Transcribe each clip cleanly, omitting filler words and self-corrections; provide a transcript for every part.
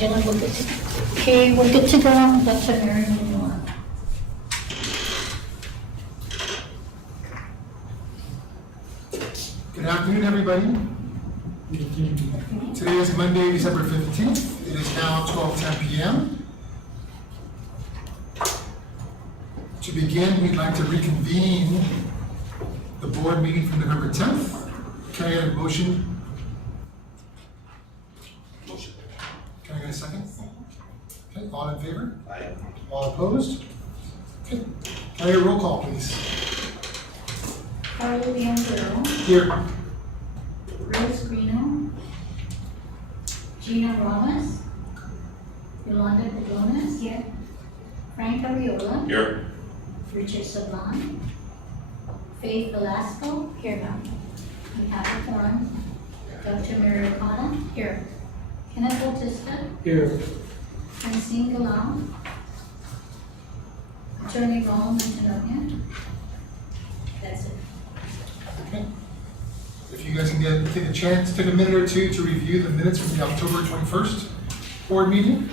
Angela, we're good to, okay, we're good to go. Dr. Mary Moore. Good afternoon, everybody. Today is Monday, December 15th. It is now 12:10 p.m. To begin, we'd like to reconvene the board meeting from November 10th. Can I get a motion? Motion. Can I get a second? Okay, all in favor? Aye. All opposed? Okay, can I get a roll call, please? Carlo Bianco, Here. Rose Greeno, Gina Ramos, Yolanda Pagones. Here. Frank Ariola. Here. Richard Sablan. Faith Velasco. Here, ma'am. We have a forum. Dr. Mary O'Connor. Here. Kenneth Bautista. Here. Francine Galau. Attorney Ronald Mantegna. That's it. Okay. If you guys can take a chance, take a minute or two to review the minutes from the October 21st board meeting.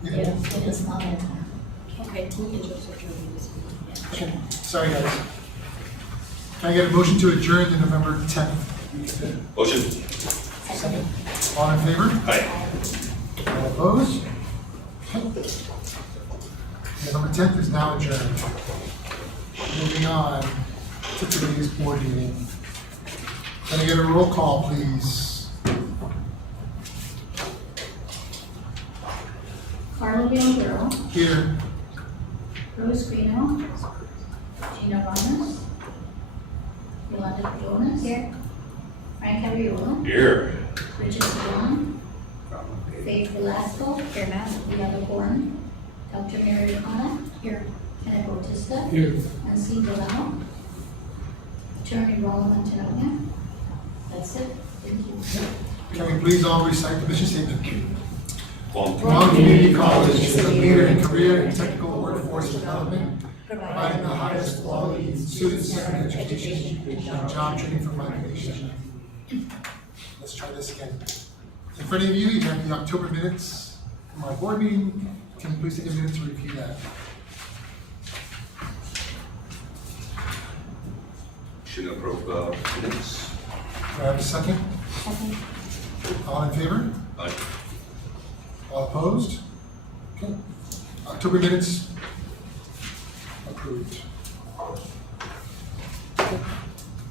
Yes, it is not in time. Okay, we can just adjourn this meeting. Okay. Sorry, guys. Can I get a motion to adjourn the November 10th? Motion. Second. All in favor? Aye. All opposed? Okay. November 10th is now adjourned. Moving on to today's board meeting. Can I get a roll call, please? Carlo Bianco, Here. Rose Greeno, Gina Ramos, Yolanda Pagones. Here. Frank Ariola, Here. Richard Sablan, Faith Velasco. Here, ma'am. We have a forum. Dr. Mary O'Connor. Here. Kenneth Bautista. Here. Francine Galau. Attorney Ronald Mantegna. That's it. Thank you. Can we please all recite the mission statement? Guam Community College is a leader in career and technical workforce development, providing the highest quality student-centered education and job training for my nation. Let's try this again. In front of you, you have the October minutes from our board meeting. Can you please take a minute to review that? Should approve minutes. Do I have a second? Second. All in favor? Aye. All opposed? Okay. October minutes approved.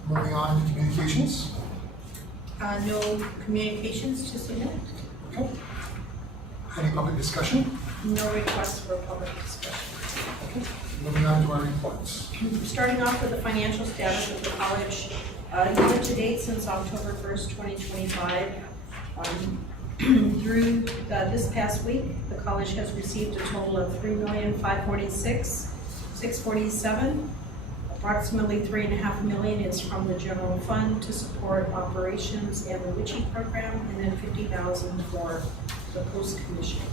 Moving on to communications. No communications to submit, Okay. Any public discussion? no requests for public discussion. Okay. Moving on to our reports. Starting off with the financial status of the college, year to date since October 1st, 2025, through this past week, the college has received a total of $3,546,647. Approximately $3.5 million is from the general fund to support operations and the WICHE program, and then $50,000 for the post-commission.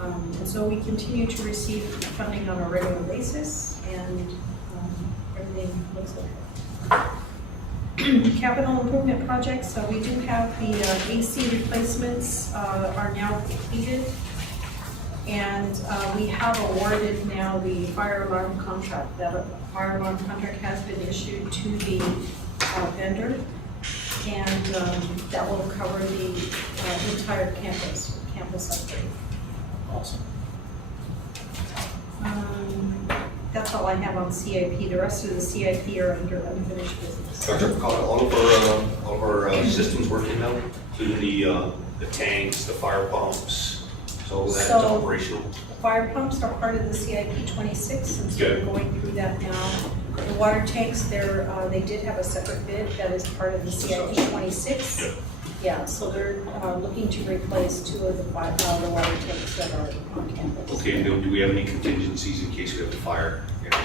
And so we continue to receive funding on a regular basis, and everything looks okay. Capital improvement projects, so we do have the AC replacements are now completed, and we have awarded now the fire alarm contract. That fire alarm contract has been issued to the vendor, and that will cover the entire campus upgrade. Awesome. that's all I have on CIP. The rest of the CIP are under unfinished business. Dr. Picard, all of our systems working now, including the tanks, the fire pumps, so that's So- operational. The fire pumps are part of the CIP 26, since we're Good. going through that now. The water tanks, they did have a separate bid that is part of the CIP 26. Good. Yeah, so they're looking to replace two of the water tanks that are on campus. Okay, and do we have any contingencies in case we have a fire? You know,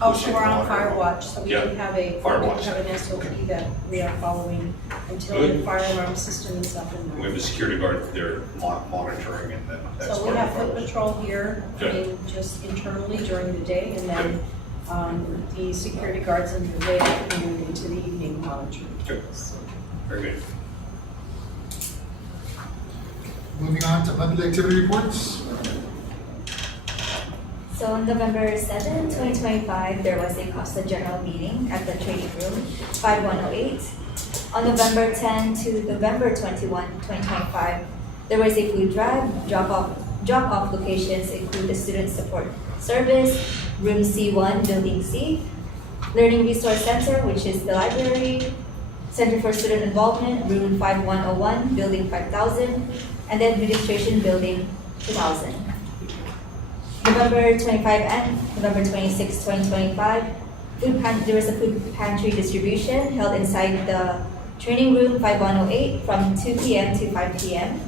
Oh, pushing so we're on water? fire watch, so we Yeah. do have a, Fire we watch. have an SOP that we are following until the Good. fire alarm system is up and We running. have a security guard there monitoring, and that's So part we have of our- foot patrol here, I Good. mean, just internally during the day, and then the security guards in the late afternoon into the evening monitoring. Good. Very good. Moving on to monthly activity reports. So on November 7, 2025, there was a Costa General meeting at the training room, 5108. On November 10 to November 21, 2025, there was a food drive. Drop-off locations include the Student Support Service, Room C1, Building C, Learning Resource Center, which is the library, Center for Student Involvement, Room 5101, Building 5000, and the Administration Building 2000. November 25 and November 26, 2025, there was a food pantry distribution held inside the training room 5108 from 2 p.m. to 5 p.m.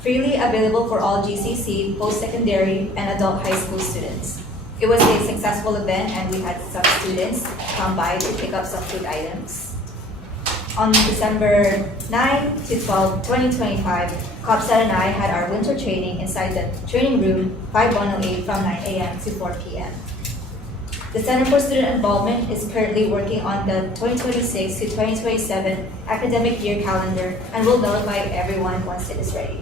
Freely available for all GCC, post-secondary, and adult high school students. It was a successful event and we had some students come by to pick up some food items. On December 9 to 12, 2025, COPSAT and I had our winter training inside the training room 5108 from 9 a.m. to 4 p.m. The Center for Student Involvement is currently working on the 2026 to 2027 academic year calendar and will notify everyone once it is ready.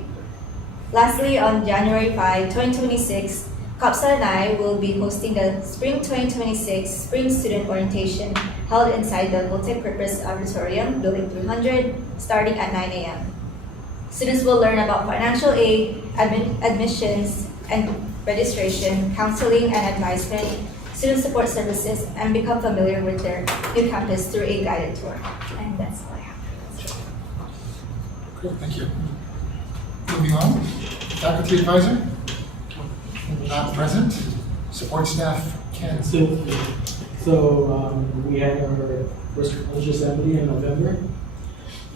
Lastly, on January 5, 2026, COPSAT and I will be hosting the Spring 2026 Spring Student Orientation held inside the Multipurpose Auditorium, Building 300, starting at 9 a.m. Students will learn about financial aid, admissions and registration, counseling and advisement, student support services, and become familiar with their new campus through a guided tour. And that's all I have. Great, thank you. Moving on, faculty advisor, not present. Support staff, Ken. We had our first college assembly in November.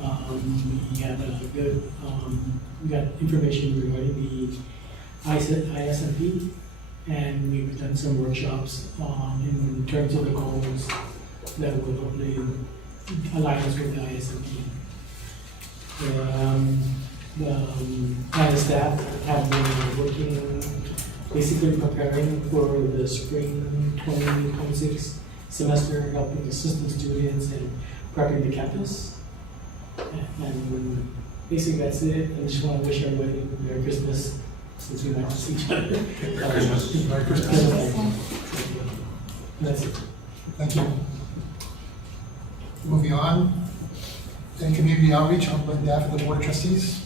We had a good, we got information regarding the ISMP, and we've done some workshops in terms of the goals that will hopefully align us with the ISMP. The staff have been working, basically preparing for the spring 2026 semester, helping assistant students and prepping the campus. And basically that's it. I just want to wish everybody Merry Christmas, since we might not see each other. Merry Christmas. Merry Christmas. That's it. Thank you. Moving on, any community outreach on behalf of the Board of Trustees?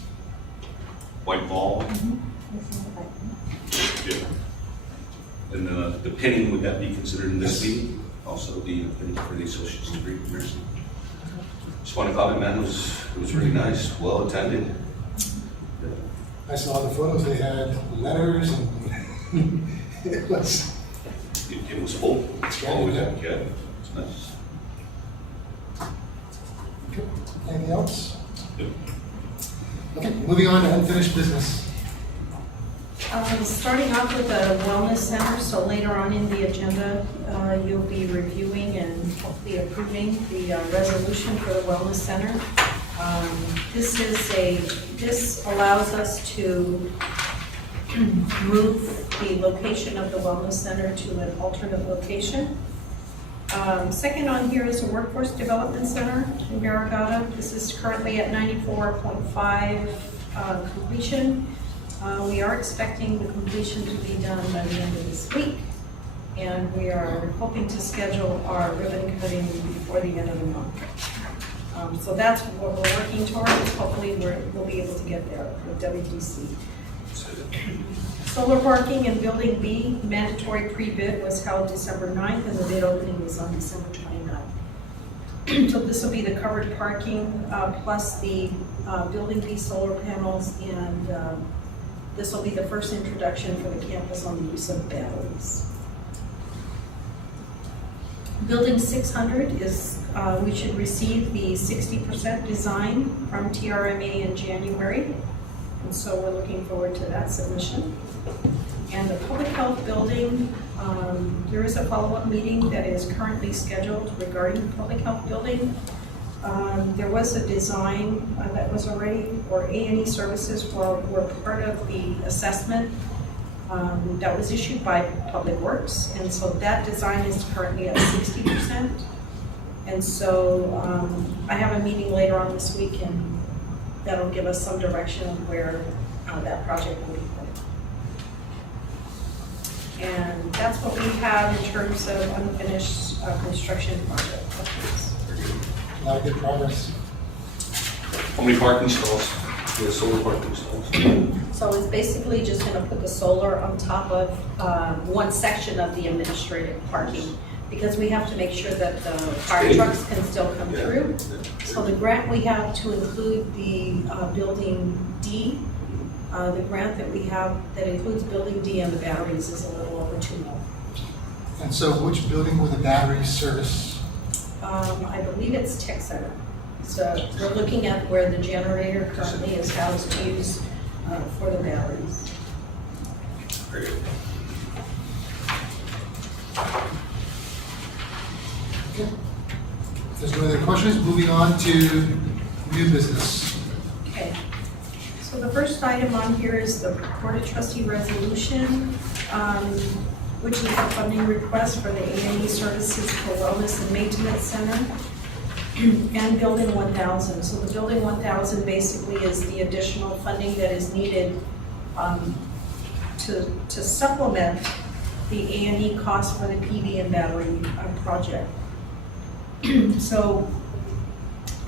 White ball. Yeah. And the pinning, would that be considered in this meeting? Also the pinning for the associate's degree in nursing? Just want to comment, man, it was really nice, well attended. I saw the photos, they had letters and it was, It was full. Yeah. Yeah, it's nice. anything else? Yep. Okay, moving on to unfinished business. Starting off with the Wellness Center, so later on in the agenda, you'll be reviewing and hopefully approving the resolution for the Wellness Center. This allows us to move the location of the Wellness Center to an alternate location. Second on here is the Workforce Development Center in Barrigada. This is currently at 94.5 completion. We are expecting the completion to be done by the end of this week, and we are hoping to schedule our ribbon cutting before the end of the month. So that's what we're working towards. Hopefully we'll be able to get there with WDC. Solar parking in Building B, mandatory pre-bid was held December 9th, and the bid opening was on December 29th. So this will be the covered parking, plus the Building B solar panels, and this will be the first introduction for the campus on the use of batteries. Building 600 is, we should receive the 60% design from TRMA in January. And so we're looking forward to that submission. And the public health building, there is a follow-up meeting that is currently scheduled regarding the public health building. There was a design that was already, or A&E services were part of the assessment that was issued by Public Works. And so that design is currently at 60%. And so I have a meeting later on this week, and that'll give us some direction of where that project will be put. And that's what we have in terms of unfinished construction projects. A lot of good progress. How many parking stalls? The solar parking stalls? So it's basically just going to put the solar on top of one section of the administrative parking, because we have to make sure that the fire trucks can still come through. So the grant we have to include the Building D, the grant that we have that includes Building D and the batteries is a little over $2 million. And so which building will the battery service? I believe it's Tech Center. So we're looking at where the generator currently is housed to use for the batteries. Very good. Okay. If there's no other questions, moving on to new business. Okay. So the first item on here is the Board of Trustee resolution, which is the funding request for the A&E services for Wellness and Maintenance Center and Building 1000. So the Building 1000 basically is the additional funding that is needed to supplement the A&E cost for the PV and battery project. So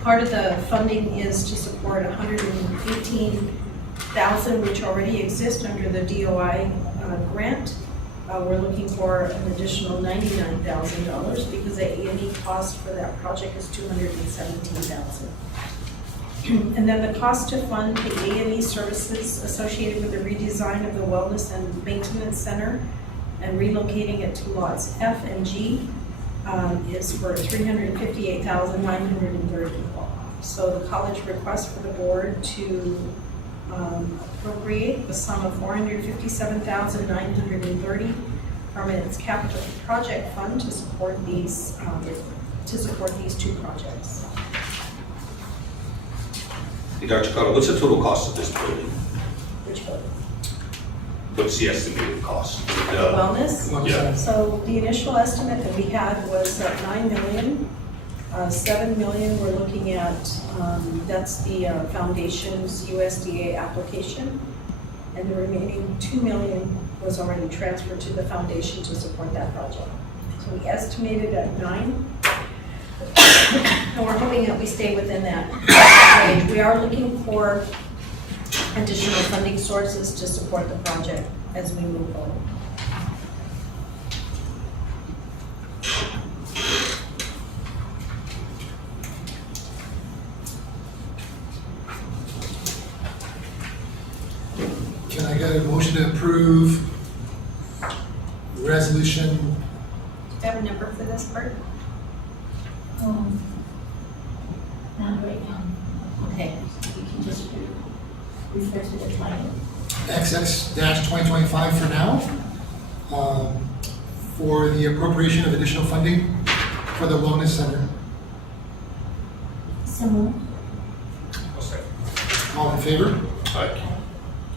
part of the funding is to support $118,000, which already exists under the DOI grant. We're looking for an additional $99,000 because the A&E cost for that project is $217,000. And then the cost to fund the A&E services associated with the redesign of the Wellness and Maintenance Center and relocating it to lots F and G is for $358,930. So the college requests for the board to appropriate the sum of $457,930 from its capital project fund to support these two projects. Hey, Dr. Cotto, what's the total cost of this building? Which building? What's the estimated cost? Wellness? Yeah. So the initial estimate that we had was at $9 million. $7 million we're looking at, that's the foundation's USDA application. And the remaining $2 million was already transferred to the foundation to support that project. So we estimated at 9. And we're hoping that we stay within that range. We are looking for additional funding sources to support the project as we move forward. Can I get a motion to approve resolution? Do you have a number for this part? Not right now. Okay, you can just refer to the title. XX-2025 for now, for the appropriation of additional funding for the Wellness Center. Similar. I'll second. All in favor? Aye.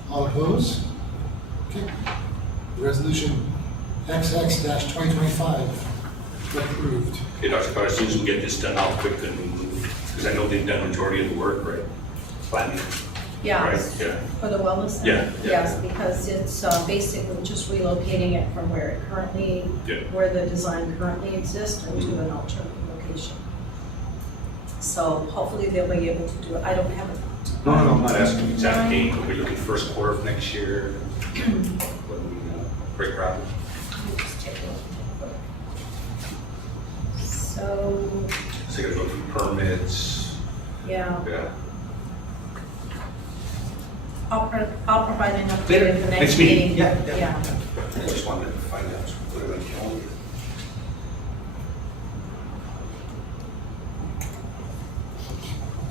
All opposed? Okay. Resolution XX-2025 approved. Okay, Dr. Carter, as soon as we get this done, how quick can we move? Because I know they've done majority of the work, right? Planning, Yeah. right? Yeah. For the wellness center? Yeah, yeah. Yes, because it's basically just relocating it from where it currently, Yeah. where the design currently exists into an alternative location. So hopefully they'll be able to do it. I don't have it. No, I'm not asking the exact date, but we're looking first quarter of next year. Great crowd. Let me just take a look. So, So you gotta go through permits. yeah, Yeah. I'll provide an update Later. at the Next next meeting. meeting. Yeah. I just wanted to find out, put it on the calendar.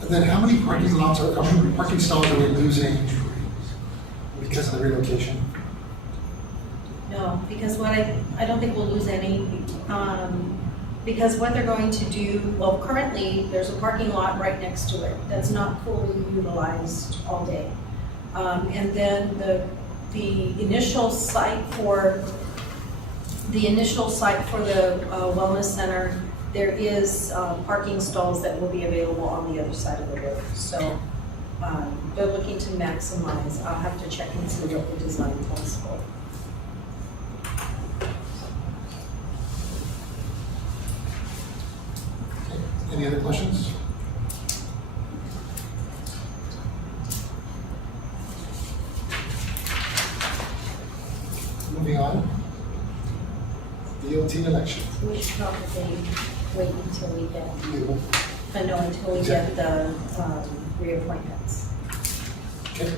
And then how many parking lots how many parking stalls are we losing because of the relocation? No, because I don't think we'll lose any, because what they're going to do, well, currently, there's a parking lot right next to it that's not fully utilized all day. And then the initial site for the wellness center, there is parking stalls that will be available on the other side of the road. So they're looking to maximize. I'll have to check and see what the design calls for. Okay. Any other questions? Moving on. DOT election. We should probably wait until we get, You. until we get the reappointments. Okay.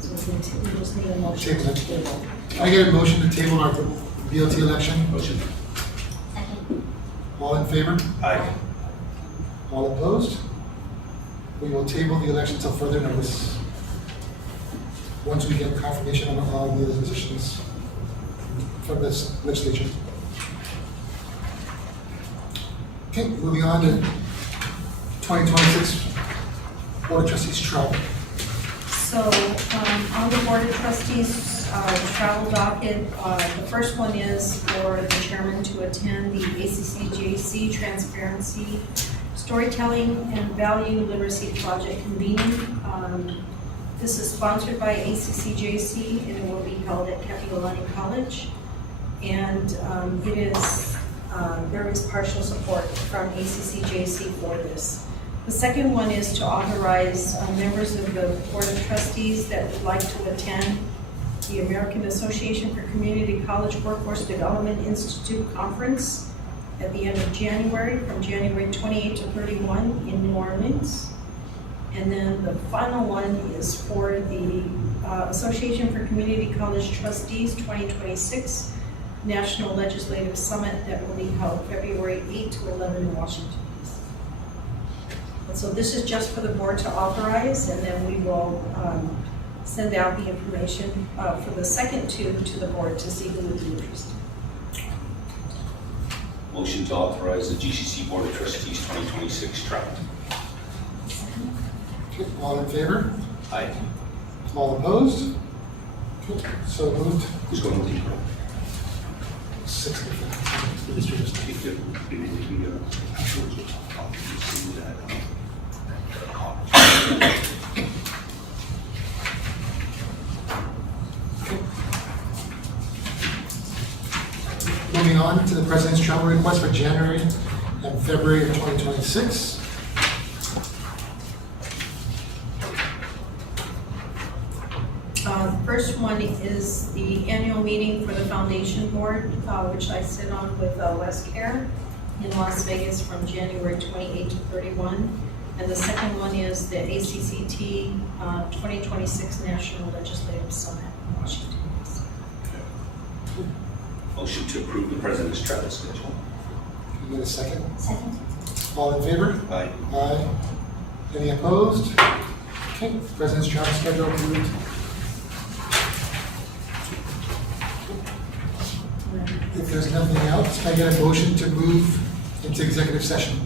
So we just need a motion Table to it. table. I get a motion to table our DOT election. Motion. Second. All in favor? Aye. All opposed? We will table the election until further notice. Once we get confirmation on all the other positions from this legislature. Okay, moving on to 2026 Board of Trustees travel. So, on the Board of Trustees travel docket, the first one is for the chairman to attend the ACCJC Transparency, Storytelling, and Value Literacy Project convening. This is sponsored by ACCJC and it will be held at Kapiolani College. And there is partial support from ACCJC for this. The second one is to authorize members of the Board of Trustees that would like to attend the American Association for Community College Workforce Development Institute Conference at the end of January, from January 28 to 31 in New Orleans. And then the final one is for the Association for Community College Trustees 2026 National Legislative Summit that will be held February 8 to 11 in Washington. And so this is just for the board to authorize, and then we will send out the information for the second two to the board to see who would be interested. Motion to authorize the GCC Board of Trustees 2026 travel. Okay, all in favor? Aye. All opposed? Okay, so moved. Who's going with you? 6 of them. Moving on to the President's travel request for January and February of 2026. The first one is the annual meeting for the Foundation Board, which I sit on with Wes Care in Las Vegas from January 28 to 31. And the second one is the ACCT 2026 National Legislative Summit in Washington, D.C. Motion to approve the president's travel schedule. Can you get a second? Second. All in favor? Aye. Aye. Any opposed? Okay, President's travel schedule approved. If there's nothing else, can I get a motion to move into executive session?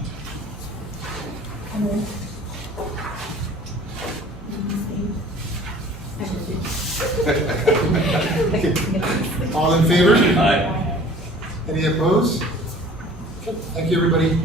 All in favor? Aye. Any opposed? Okay, thank you, everybody.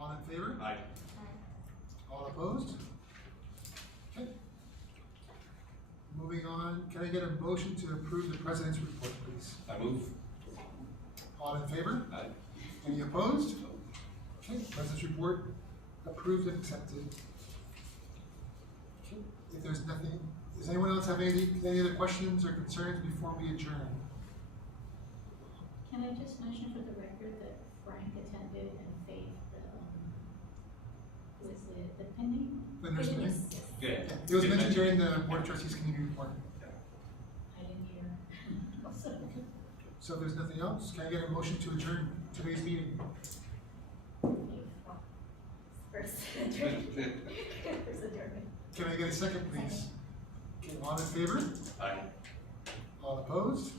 All in favor? Aye. All opposed? Okay. Moving on, can I get a motion to approve the president's report, please? I move. All in favor? Aye. Any opposed? Okay, president's report approved and accepted. Okay, if there's nothing, does anyone else have any other questions or concerns before we adjourn? Can I just mention for the record that Frank attended and Faith, was it the pending? The nurse meeting? Yes. Yeah. Yeah, it was mentioned during the Board of Trustees community report. I didn't hear. So if there's nothing else, can I get a motion to adjourn today's meeting? First adjournment. First adjournment. Can I get a second, please? Okay, all in favor? Aye. All opposed?